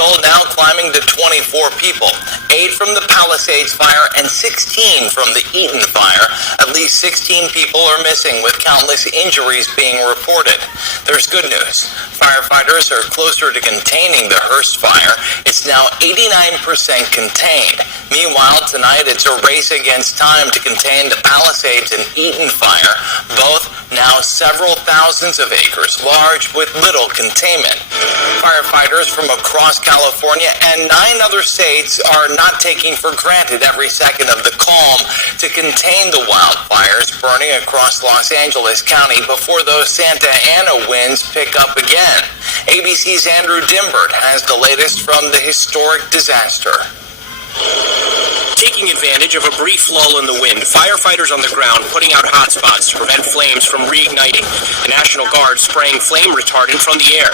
toll now climbing to 24 people, 8 from the Palisades fire and 16 from the Eaton fire. At least 16 people are missing, with countless injuries being reported. There's good news. Firefighters are closer to containing the Hearst fire. It's now 89% contained. Meanwhile, tonight it's a race against time to contain the Palisades and Eaton fire, both now several thousands of acres large with little containment. Firefighters from across California and 9 other states are not taking for granted every second of the calm to contain the wildfires burning across Los Angeles County before those Santa Ana winds pick up again. ABC's Andrew Dimbert has the latest from the historic disaster. Taking advantage of a brief lull in the wind, firefighters on the ground putting out hotspots to prevent flames from reigniting. The National Guard spraying flame retardant from the air.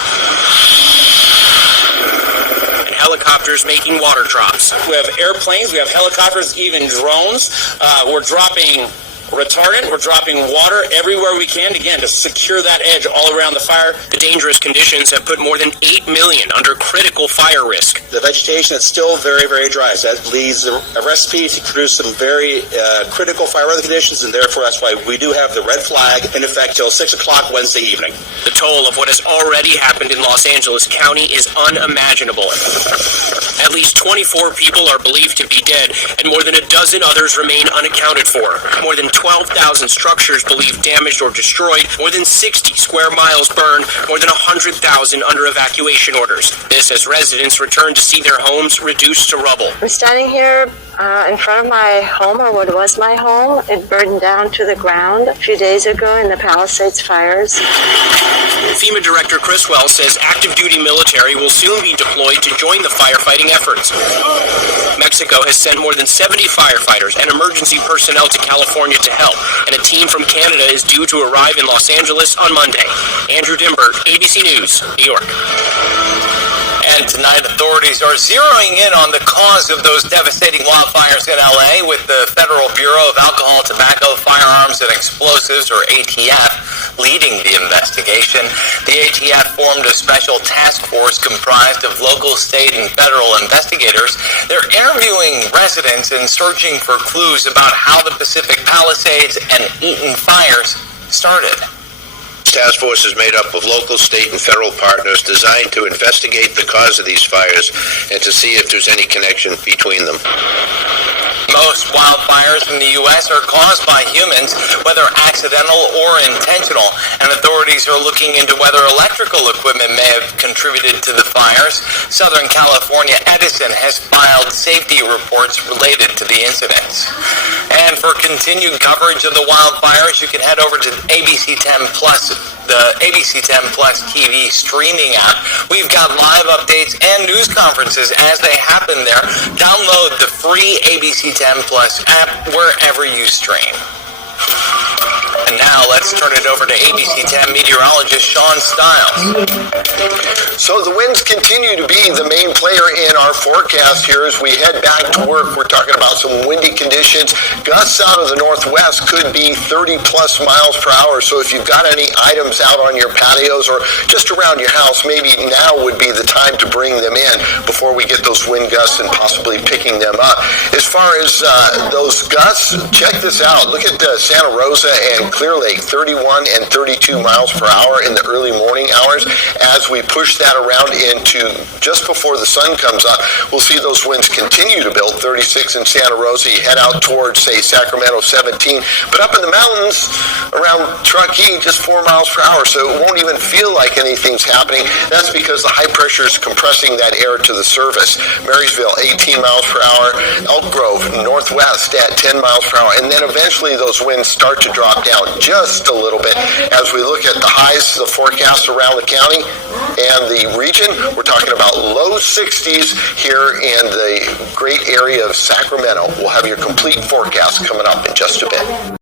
And helicopters making water drops. We have airplanes, we have helicopters, even drones. We're dropping retardant, we're dropping water everywhere we can, again, to secure that edge all around the fire. The dangerous conditions have put more than 8 million under critical fire risk. The vegetation is still very, very dry, so that leaves a recipe to produce some very critical fire weather conditions, and therefore that's why we do have the red flag in effect till 6 o'clock Wednesday evening. The toll of what has already happened in Los Angeles County is unimaginable. At least 24 people are believed to be dead, and more than a dozen others remain unaccounted for. More than 12,000 structures believed damaged or destroyed, more than 60 square miles burned, more than 100,000 under evacuation orders. This as residents return to see their homes reduced to rubble. I'm standing here in front of my home, or what was my home. It burned down to the ground a few days ago in the Palisades fires. FEMA Director Chris Wells says active duty military will soon be deployed to join the firefighting efforts. Mexico has sent more than 70 firefighters and emergency personnel to California to help, and a team from Canada is due to arrive in Los Angeles on Monday. Andrew Dimbert, ABC News, New York. And tonight, authorities are zeroing in on the cause of those devastating wildfires in L.A. with the Federal Bureau of Alcohol, Tobacco, Firearms, and Explosives, or ATF, leading the investigation. The ATF formed a special task force comprised of local, state, and federal investigators. They're interviewing residents and searching for clues about how the Pacific Palisades and Eaton fires started. Task force is made up of local, state, and federal partners designed to investigate the cause of these fires and to see if there's any connection between them. Most wildfires in the U.S. are caused by humans, whether accidental or intentional, and authorities are looking into whether electrical equipment may have contributed to the fires. Southern California Edison has filed safety reports related to the incidents. And for continued coverage of the wildfires, you can head over to ABC 10 Plus, the ABC 10 Plus TV streaming app. We've got live updates and news conferences as they happen there. Download the free ABC 10 Plus app wherever you stream. And now let's turn it over to ABC 10 meteorologist Sean Stiles. So the winds continue to be the main player in our forecast here as we head back to work. We're talking about some windy conditions. Gusts out of the northwest could be 30 plus miles per hour. So if you've got any items out on your patios or just around your house, maybe now would be the time to bring them in before we get those wind gusts and possibly picking them up. As far as those gusts, check this out. Look at Santa Rosa and Clear Lake, 31 and 32 miles per hour in the early morning hours. As we push that around into just before the sun comes up, we'll see those winds continue to build. 36 in Santa Rosa. You head out towards, say, Sacramento, 17. But up in the mountains around Truckee, just 4 miles per hour. So it won't even feel like anything's happening. That's because the high pressure is compressing that air to the surface. Marysville, 18 miles per hour. Elk Grove, northwest at 10 miles per hour. And then eventually those winds start to drop down just a little bit. As we look at the highs, the forecast around the county and the region, we're talking about low 60s here in the great area of Sacramento. We'll have your complete forecast coming up in just a bit.